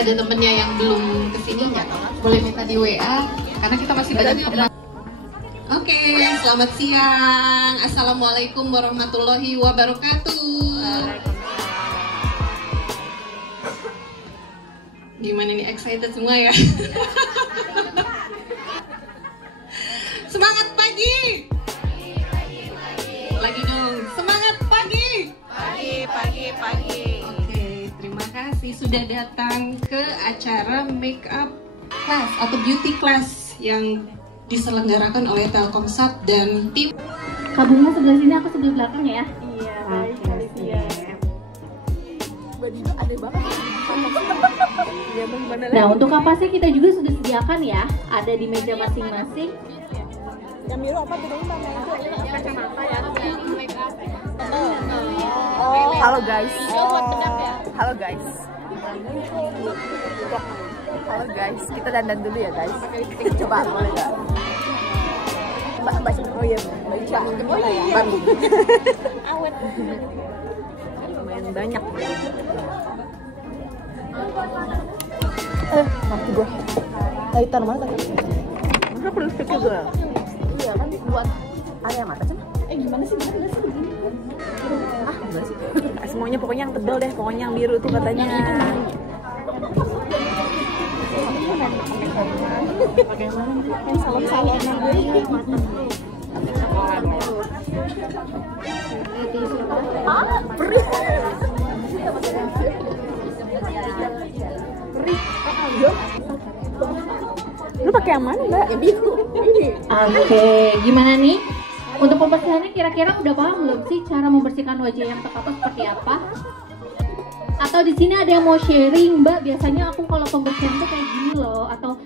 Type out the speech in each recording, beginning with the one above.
ada temennya yang belum kesini nggak? Boleh minta di WA, karena kita masih banyak teman. Oke, selamat siang. Assalamualaikum warahmatullahi wabarakatuh. Gimana nih, excited semua ya? Semangat pagi! Lagi dong, semangat pagi! Pagi. Oke, terima kasih sudah datang ke acara make up class atau beauty class yang diselenggarakan oleh Telkomsat dan tim. Kak Bunga sebelah sini, aku sebelah belakang ya. Iya, Oke, baik dia. Badino aneh banget. Nah, untuk kapasnya kita juga sudah sediakan ya, ada di meja masing-masing. Yang biru apa bedanya sama yang itu? Kacamata ya. Halo guys. Halo guys. Halo guys, kita dandan dulu ya guys. Coba boleh nggak? Mbak, oh iya, Mbak. Awet. Lumayan banyak. Mati gue. Kaitan mana tadi? Masa perlu stiker gue? Iya kan buat area mata kan? Gimana sih begini? Gimana sih? Semuanya pokoknya yang tebal deh, pokoknya yang biru tuh katanya. Bagaimana? Yang salam-salam perih. Lu pakai yang mana, Mbak? Yang biru. Oke, gimana nih? Untuk pembersihannya kira-kira udah paham belum sih cara membersihkan wajah yang tepat seperti apa? Atau di sini ada yang mau sharing, Mbak? Biasanya aku kalau pembersihan tuh kayak gini loh, atau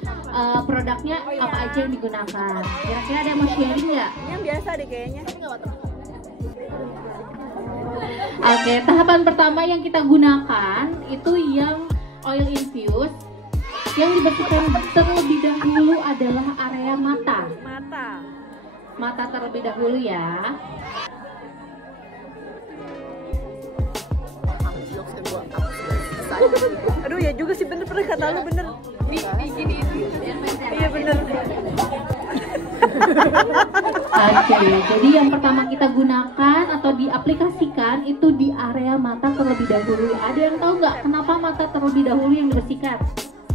produknya apa aja yang digunakan. Kira-kira ada yang mau sharing nggak? Yang biasa deh kayaknya. Oke, tahapan pertama yang kita gunakan itu yang oil infused. Yang dibersihkan terlebih dahulu adalah area mata. Mata terlebih dahulu ya. Aduh ya juga sih, bener kata lu, bener. Di gini itu. Iya bener. Oke, jadi yang pertama kita gunakan atau diaplikasikan itu di area mata terlebih dahulu. Ada yang tahu nggak kenapa mata terlebih dahulu yang dibersihkan?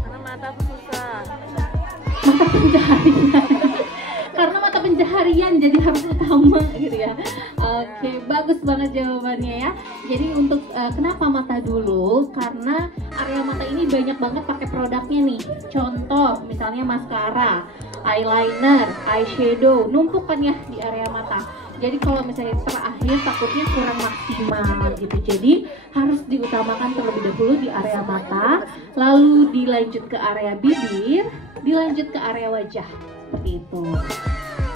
Karena mata aku susah. Mata pencaharian. Karena mata pencaharian jadi harus utama gitu ya. Oke, bagus banget jawabannya ya. Jadi untuk kenapa mata dulu? Karena area mata ini banyak banget pakai produknya nih. Contoh misalnya maskara, eyeliner, eyeshadow, numpuk kan ya di area mata. Jadi kalau misalnya terakhir takutnya kurang maksimal gitu. Jadi harus diutamakan terlebih dahulu di area mata, lalu dilanjut ke area bibir, dilanjut ke area wajah. Seperti itu.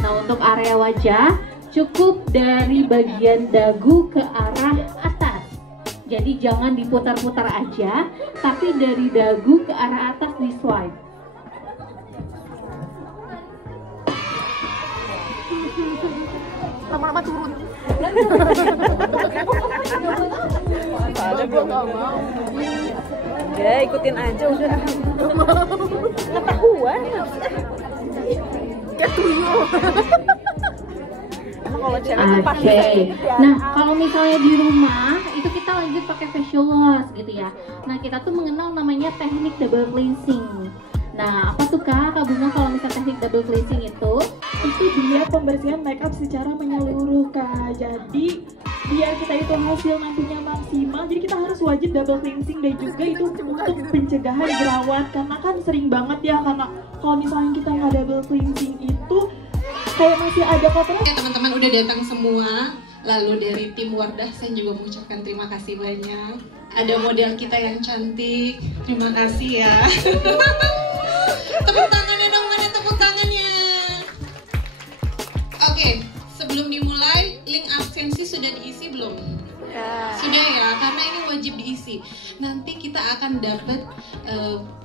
Nah, untuk area wajah cukup dari bagian dagu ke arah atas. Jadi jangan diputar-putar aja, tapi dari dagu ke arah atas di swipe. Lama-lama turun. Ada gua nggak mau. Ya ikutin aja udah. Ketahuan. Ya tuyul. Emang kalau cewek pasti. Nah, kalau misalnya di rumah itu kita lanjut pakai facial wash gitu ya. Nah, kita tuh mengenal namanya teknik double cleansing. Nah, apa tuh Kak Bunga kalau misalnya teknik double cleansing itu? Itu dia pembersihan makeup secara menyeluruh Kak. Jadi biar kita itu hasil nantinya maksimal, jadi kita harus wajib double cleansing dan juga itu untuk pencegahan jerawat. Karena kan sering banget ya, karena kalau misalnya kita nggak double cleansing itu kayak masih ada kotoran. Oke, teman-teman udah datang semua. Lalu dari tim Wardah saya juga mengucapkan terima kasih banyak. Ada model kita yang cantik. Terima kasih ya. Tepuk tangannya dong, mana tepuk tangannya? Oke, sebelum dimulai, link absensi sudah diisi belum? Sudah ya, karena ini wajib diisi. Nanti kita akan dapat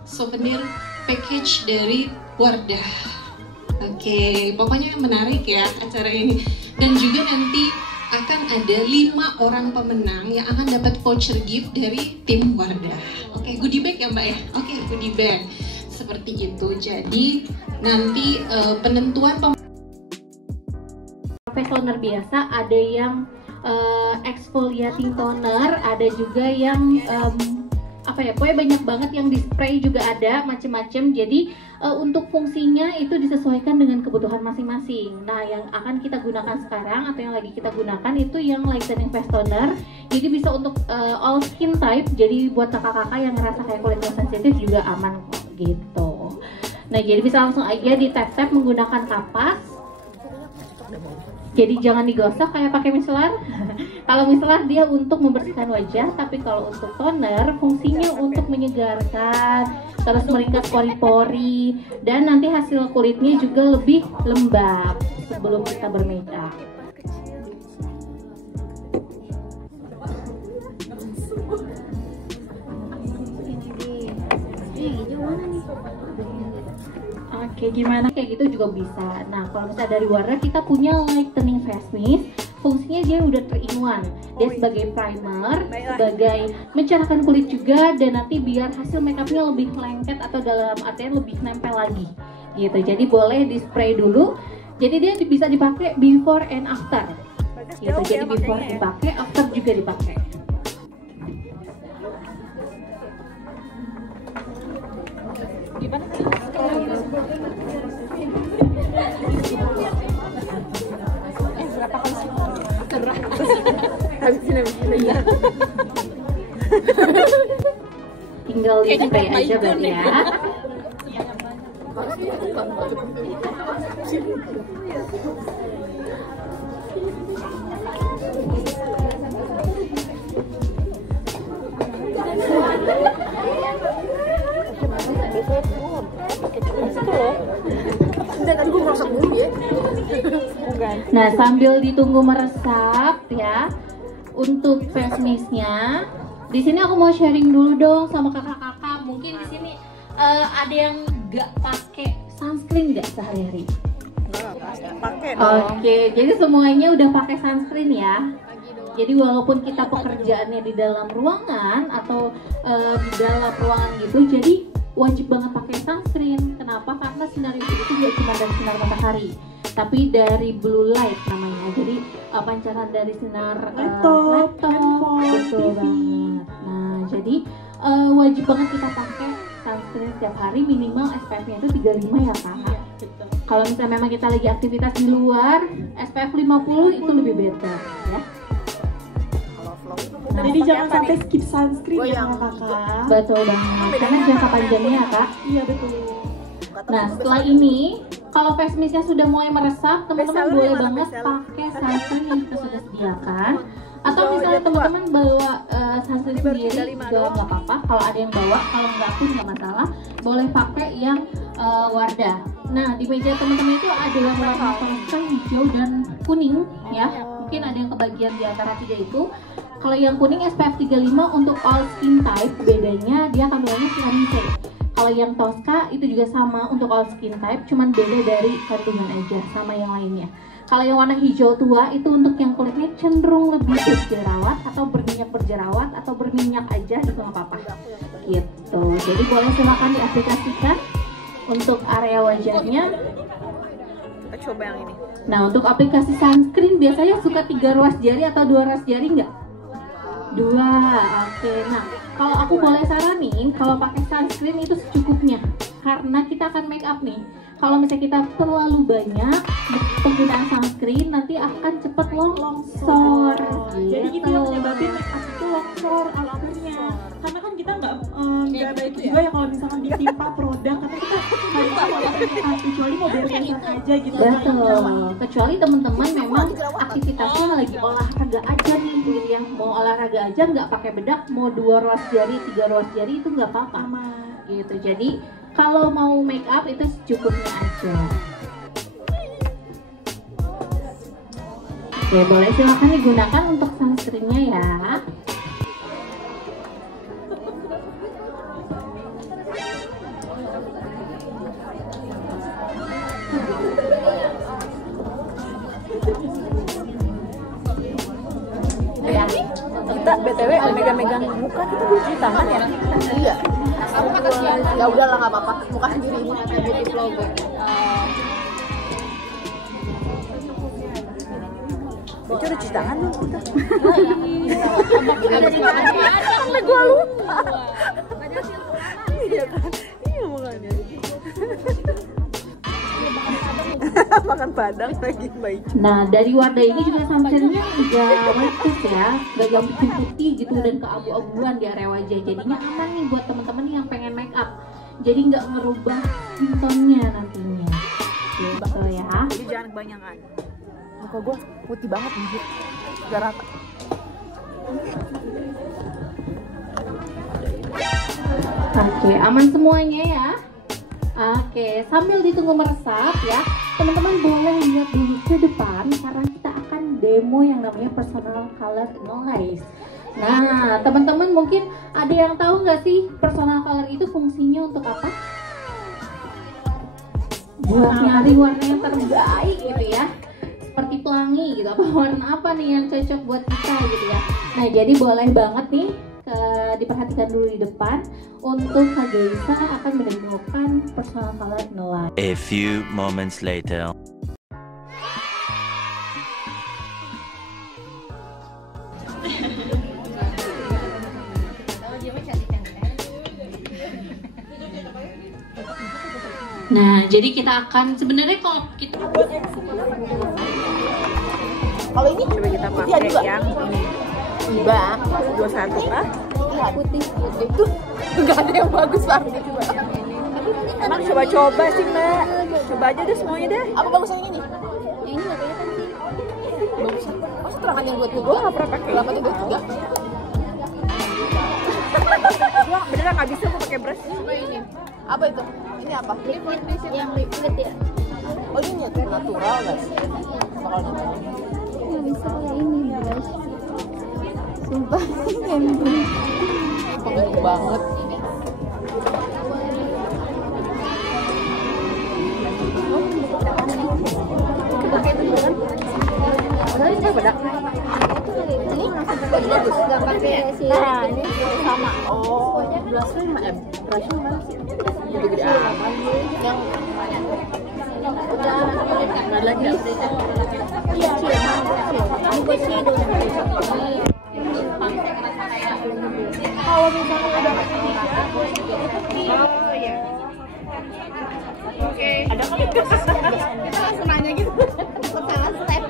souvenir package dari Wardah. Oke, pokoknya menarik ya acara ini. Dan juga nanti akan ada 5 orang pemenang yang akan dapat voucher gift dari tim Wardah. Oke, goodie bag ya Mbak ya? Oke, goodie bag. Seperti itu. Jadi nanti penentuan toner biasa, ada yang exfoliating toner, ada juga yang pokoknya banyak banget yang di spray juga ada, macem-macem. Jadi untuk fungsinya itu disesuaikan dengan kebutuhan masing-masing. Nah, yang akan kita gunakan sekarang atau yang lagi kita gunakan itu yang lightening face toner. Jadi bisa untuk all skin type. Jadi buat kakak-kakak yang ngerasa kayak kulitnya sensitif juga aman kok gitu. Nah, jadi bisa langsung aja di tap-tap menggunakan kapas. Jadi jangan digosok kayak pakai micellar. Kalau micellar dia untuk membersihkan wajah, tapi kalau untuk toner fungsinya untuk menyegarkan, terus meringkas pori-pori, dan nanti hasil kulitnya juga lebih lembab sebelum kita bermakeup. Oke, gimana? Kayak gitu juga bisa. Nah, kalau misalnya dari Wardah kita punya lightening face mist, fungsinya dia udah 3-in-1. Dia sebagai primer, sebagai mencerahkan kulit juga, dan nanti biar hasil makeupnya lebih lengket atau dalam artian lebih nempel lagi. Gitu. Jadi boleh di spray dulu. Jadi dia bisa dipakai before and after. Gitu. Jadi before dipakai, after juga dipakai. Gimana? Tinggal di spray aja berarti ya. Nah, sambil ditunggu meresap ya, untuk face mistnya, di sini aku mau sharing dulu dong sama kakak-kakak. Mungkin di sini ada yang nggak pakai sunscreen nggak sehari-hari? Pakai dong. Oke, jadi semuanya udah pakai sunscreen ya. Jadi walaupun kita pekerjaannya di dalam ruangan atau di dalam ruangan gitu, jadi wajib banget pakai sunscreen. Kenapa? Karena sinar UV itu tidak cuma dari sinar matahari, tapi dari blue light namanya. Jadi pancaran dari sinar laptop, betul banget. Nah, jadi wajib banget kita pakai sunscreen setiap hari, minimal SPF-nya itu 35 ya Kak. Kalau misalnya memang kita lagi aktivitas di luar, SPF 50 itu lebih better ya. Nah, jadi jangan sampai skip sunscreen ya kakak. Betul banget, karena jangka panjangnya ya Kak. Iya betul. Nah, setelah ini kalau face mistnya sudah mulai meresap, teman-teman boleh banget pakai sunscreen yang kita sudah sediakan. Atau misalnya teman-teman bawa sunscreen sendiri juga nggak apa-apa. Kalau ada yang bawa, kalau nggak pun nggak masalah. Boleh pakai yang Wardah. Nah, di meja teman-teman itu ada yang warna toska, hijau, dan kuning ya. Mungkin ada yang kebagian di antara 3 itu. Kalau yang kuning SPF 35 untuk all skin type, bedanya dia kandungannya vitamin C. Kalau yang toska itu juga sama untuk all skin type, cuman beda dari kandungan aja sama yang lainnya. Kalau yang warna hijau tua itu untuk yang kulitnya cenderung lebih berjerawat atau berminyak atau berminyak aja itu nggak apa-apa. Gitu. Jadi boleh silakan diaplikasikan untuk area wajahnya. Kita coba yang ini. Nah, untuk aplikasi sunscreen biasanya suka 3 ruas jari atau 2 ruas jari nggak? 2, oke. Nah, kalau aku boleh saranin, kalau pakai sunscreen itu secukupnya, karena kita akan make up nih. Kalau misalnya kita terlalu banyak penggunaan sunscreen, nanti akan cepet longsor. Jadi itu yang menyebabkan make up itu longsor akhirnya. Karena kan kita nggak baik juga ya kalau misalkan ditimpa produk, karena kita harus kecuali mau biasa aja gitu. Betul. Kecuali teman-teman memang aktivitasnya lagi olahraga aja nih, gitu ya. Mau olahraga aja nggak pakai bedak, mau 2 ruas jari, 3 ruas jari itu nggak apa-apa. Gitu. Jadi kalau mau make up itu secukupnya aja. Oke, boleh silakan digunakan untuk sunscreennya ya. dia megang muka kita dia cuci tangan ya? Iya. Ya udahlah nggak apa-apa. Muka sendiri ini beauty vlogger. Itu udah cuci tangan dong kita. Ada di mana? Sampai gua lupa. Iya kan? Iya makanya. Makan padang lagi baik. Nah, dari Wardah ini juga sunscreen-nya nggak meletus ya, nggak yang bikin putih gitu dan keabu-abuan di area wajah. Jadinya aman nih buat teman-teman yang pengen make up. Jadi nggak ngerubah skin tone-nya nantinya. Gitu ya. Jadi jangan kebanyakan. Muka gue putih banget nih, gak rata. Oke, aman semuanya ya. Oke, sambil ditunggu meresap ya, teman-teman boleh lihat dulu ke depan karena kita akan demo yang namanya personal color analysis. Nah, teman-teman mungkin ada yang tahu nggak sih personal color itu fungsinya untuk apa? Buat nyari warna yang terbaik gitu ya. Seperti pelangi gitu, apa warna apa nih yang cocok buat kita gitu ya. Nah, jadi boleh banget nih diperhatikan dulu di depan untuk Kak Geisa akan menemukan personal color analysis. A few moments later. Nah, jadi kita akan sebenarnya kalau kita Kalau ini Coba kita pakai yang ini. Bang, 21 ah. iya putih itu nggak ada yang bagus banget coba. Emang coba-coba sih Mbak. Coba aja deh semuanya deh. Apa bagus yang ini nih? Yang ini nggak kelihatan sih. Bagus. Masa terangan yang buat gue nggak pernah pakai. Lama juga juga. Gua beneran nggak bisa gue pakai brush. Coba ini. Apa itu? Ini apa? Yang liquid ya. Oh ini ya natural guys. Bakal natural. Nggak bisa pakai ini brush. Sumpah, Penggelut banget. pakai itu kan? Ini bedak. Ini bagus. Nggak pakai si. Nah ini sama. Oh, brushnya 5M. Brushnya mana sih? Gede-gede amat. Yang nggak lagi. Iya, ini buat shadow. Kalau misalnya ada Oh iya. Oke. ada kali kita langsung nanya gitu. Salah step.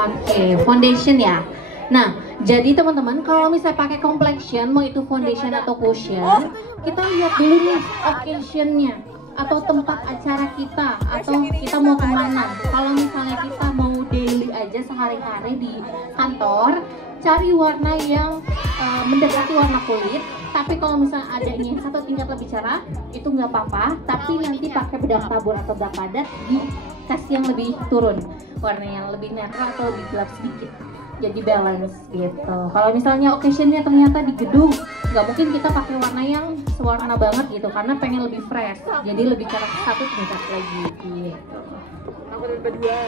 Oke, foundation ya. Nah, jadi teman-teman kalau misalnya pakai complexion, mau itu foundation atau cushion, kita lihat dulu nih occasionnya atau tempat acara kita atau kita mau kemana. Kalau misalnya kita mau daily aja sehari-hari di kantor, cari warna yang mendekati warna kulit. Tapi kalau misalnya ada yang satu tingkat lebih cerah, itu nggak apa-apa. Tapi nanti pakai bedak tabur atau bedak padat dikasih yang lebih turun, warna yang lebih netral atau lebih gelap sedikit. Jadi balance gitu. Kalau misalnya occasionnya ternyata di gedung, nggak mungkin kita pakai warna yang sewarna banget gitu, karena pengen lebih fresh. Jadi lebih cerah satu tingkat lagi gitu. Aku udah berdua.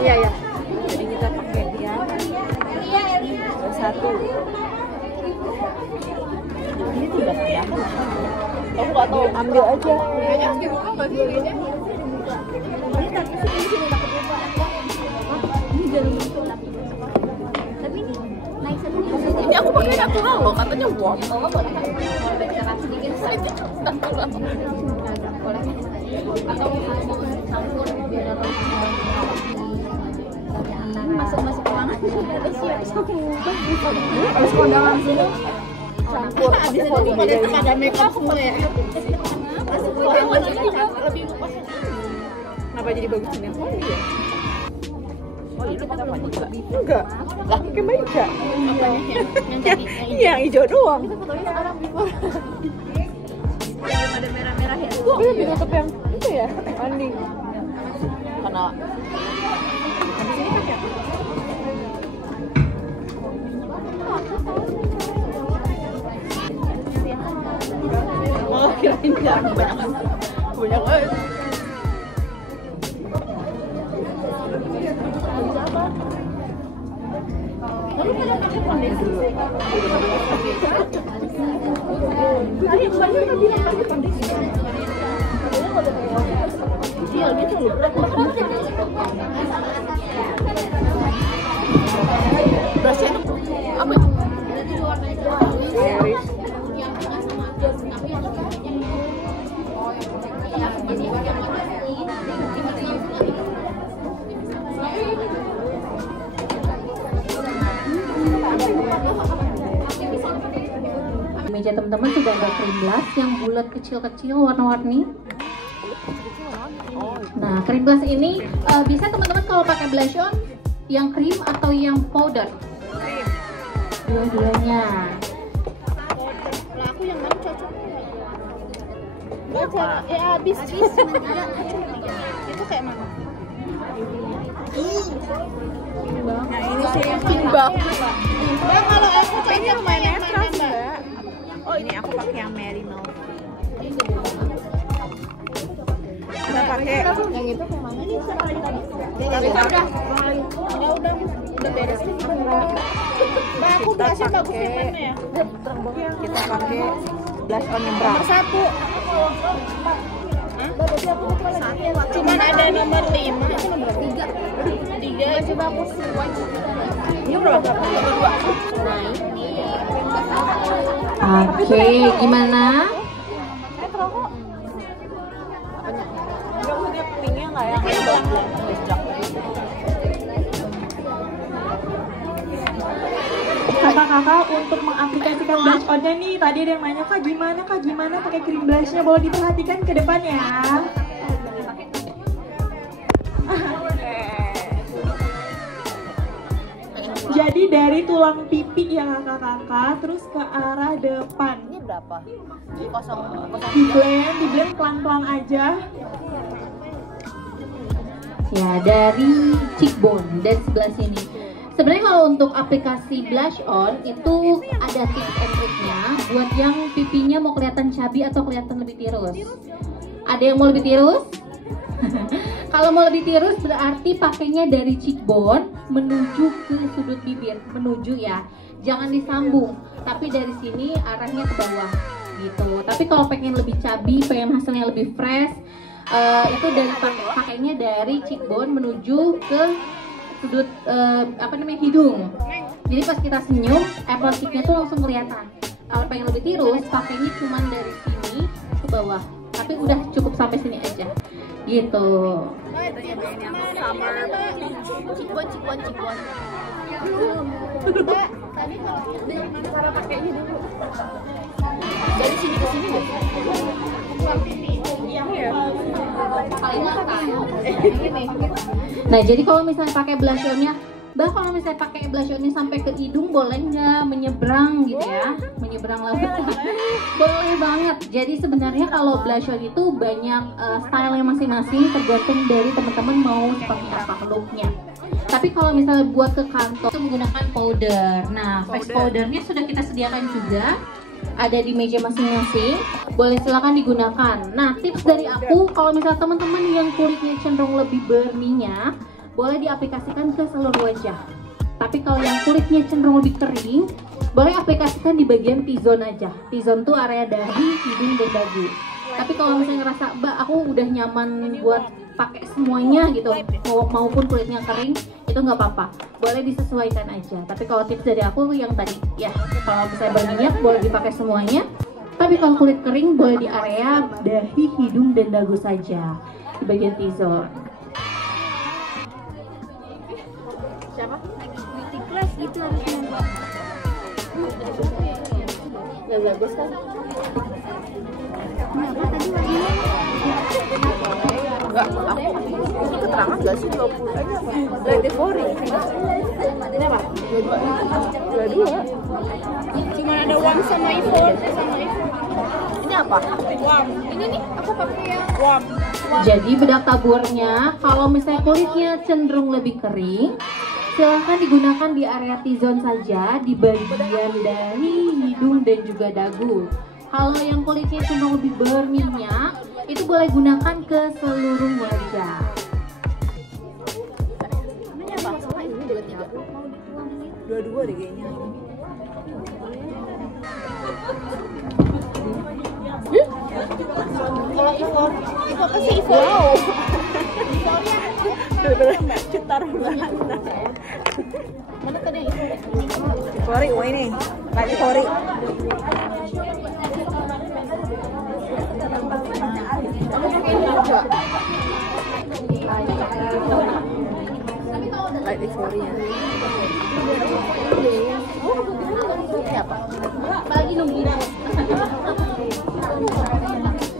Iya ya. Jadi kita pakai yang satu. Ini tidak ya. Aku nggak tahu. Ambil aja. Kayaknya meski buka nggak dulu ini. Ini tapi sih di sini takut lupa. Ini jarum itu tapi. Tapi ini naik satu. Ini aku pakai natural loh, katanya warm. Oh boleh. Kalau lebih cerah sedikit natural. Boleh. Atau mau campur biar ada masuk ruangan udah siap harus kondangan sini campur pakai foundation itu ada makeup semua ya masuk ruangan lebih lupa. Kenapa jadi bagus ini? Oh iya. Oh ini pakai apa juga? Enggak. Lah pakai meja. Apanya yang tadi Iya, yang hijau doang. kita fotonya sekarang before ada merah-merah ya Gue lebih nutup yang itu ya, Andi. karena Oke. kirain jarang banget. Banyak banget. Lalu pada pakai foundation sih? Tadi kemarin kan bilang pakai foundation. Iya gitu loh. Brushnya apa? Iris. Meja teman-teman sudah ada cream blush yang bulat kecil-kecil warna-warni. Nah, cream blush ini bisa teman-teman kalau pakai blush on yang cream atau yang powder. Dua-duanya. Lah aku yang mana cocok? Habis. Itu kayak mana? Nah ini sih timbang. Kalau aku ini lumayan netral Mbak. Oh ini aku pakai yang Merino. Kita pakai yang itu kayak mana nih? Udah beres. Mbak aku blushnya bagus yang mana ya? Kita pakai blush on yang berapa? Nomor 1. Cuman ada nomor 5. Itu nomor 3. 3 coba aku swatch. Ini berapa? Nomor 2. Oke, gimana? Netral kok. Enggak punya pinknya enggak ya? Kakak-kakak untuk mengaplikasikan blush on-nya nih, tadi ada yang nanya kak gimana pakai cream blush-nya, boleh diperhatikan ke depan ya. Jadi dari tulang pipi ya kakak-kakak, terus ke arah depan. Ini berapa? Di blend pelan-pelan aja. Ya, dari cheekbone dan sebelah sini. Sebenarnya kalau untuk aplikasi blush on itu ada tips and triknya buat yang pipinya mau kelihatan chubby atau kelihatan lebih tirus. Ada yang mau lebih tirus? Kalau mau lebih tirus berarti pakainya dari cheekbone menuju ke sudut bibir, menuju ya. Jangan disambung, tapi dari sini arahnya ke bawah gitu. Tapi kalau pengen lebih chubby, pengen hasilnya lebih fresh, itu dari pakainya dari cheekbone menuju ke sudut hidung. Jadi pas kita senyum, apple cheeknya tuh langsung kelihatan. Kalau pengen lebih tirus, pakainya cuma dari sini ke bawah. Tapi udah cukup sampai sini aja. Gitu. Summer cikbon. Mbak, tadi kalau cara pakainya dulu. Dari sini ke sini deh. Nah, jadi kalau misalnya pakai blush on-nya, Mbak, kalau misalnya pakai blush on-nya sampai ke hidung boleh nggak menyeberang gitu ya? Menyeberang lautan. Boleh banget. Jadi sebenarnya kalau blush on itu banyak style yang masing-masing, tergantung dari teman-teman mau seperti apa looknya. Tapi kalau misalnya buat ke kantor itu menggunakan powder. Nah, face powdernya sudah kita sediakan juga. Ada di meja masing-masing, boleh silakan digunakan. Nah, tips dari aku, kalau misalnya teman-teman yang kulitnya cenderung lebih berminyak, boleh diaplikasikan ke seluruh wajah. Tapi kalau yang kulitnya cenderung lebih kering, boleh aplikasikan di bagian T-zone aja. T-zone tuh area dahi, hidung, dan dagu. Tapi kalau misalnya ngerasa, Mbak, aku udah nyaman buat pakai semuanya gitu, maupun kulitnya kering, itu nggak apa-apa, boleh disesuaikan aja. Tapi kalau tips dari aku yang tadi ya, kalau misalnya berminyak boleh dipakai semuanya, tapi kalau kulit kering boleh di area dahi, hidung, dan dagu saja, di bagian T-zone. Siapa? Beauty class gitu harusnya. Gak bagus kan? Kenapa tadi warnanya? Enggak, aku ini keterangan gak sih 20 aja apa? Light Ivory. Ini apa? 22. Cuma ada warm sama iPhone sama iPhone. Ini apa? Warm. Ini nih aku pakai yang warm. Jadi bedak taburnya, kalau misalnya kulitnya cenderung lebih kering, silahkan digunakan di area T-zone saja, di bagian dahi, hidung, dan juga dagu. Kalau yang kulitnya cuma lebih berminyak, itu boleh gunakan ke seluruh wajah. Namanya apa? Sama ini juga 3. Dua-dua deh kayaknya. Kalau Ivor apa sih Ivor? Wow. Bener-bener cetar banget. Mana tadi Ivor? Ivori, wah ini. Light Ivori. Light Ivori ya. Ini apa? Apalagi nungguin.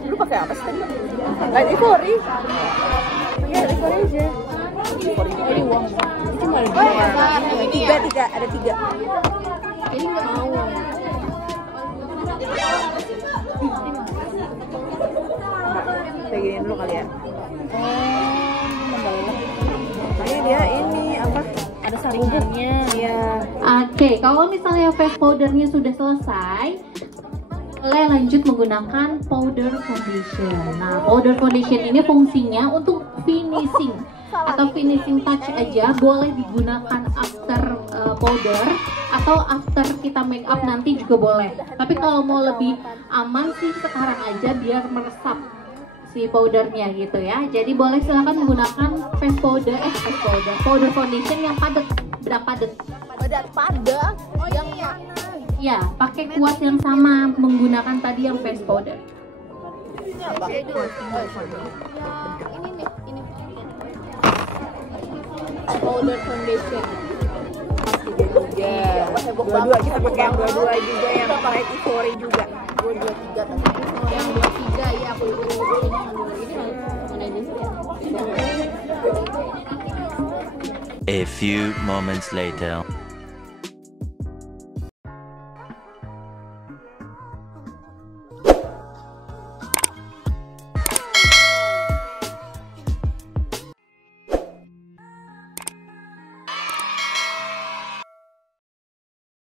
Lu pakai apa sih? Light Ivori. Pakai Light Ivori aja. Ini uang. Ini cuma ada 2. Ada 3. Ini nggak mau. Kayak gini dulu kali ya. Makanya dia ini apa? Ada saringannya. Iya. Oke, kalau misalnya face powdernya sudah selesai, boleh lanjut menggunakan powder foundation. Nah, powder foundation ini fungsinya untuk finishing atau finishing touch aja, boleh digunakan after powder atau after kita make up nanti juga boleh. Tapi kalau mau lebih aman sih sekarang aja biar meresap si powdernya gitu ya. Jadi boleh silakan menggunakan powder foundation yang padat, bedak padat. Padat. Oh yang mana? Ya, pakai kuas yang sama menggunakan tadi yang face powder. Ini apa? Ini nih, ini. Powder foundation. Iya, dua-dua kita pakai yang dua-dua juga, yang Light Ivori juga. 2, 3 tadi. Yang 2, 3 ya, aku ini mana ini? A few moments later.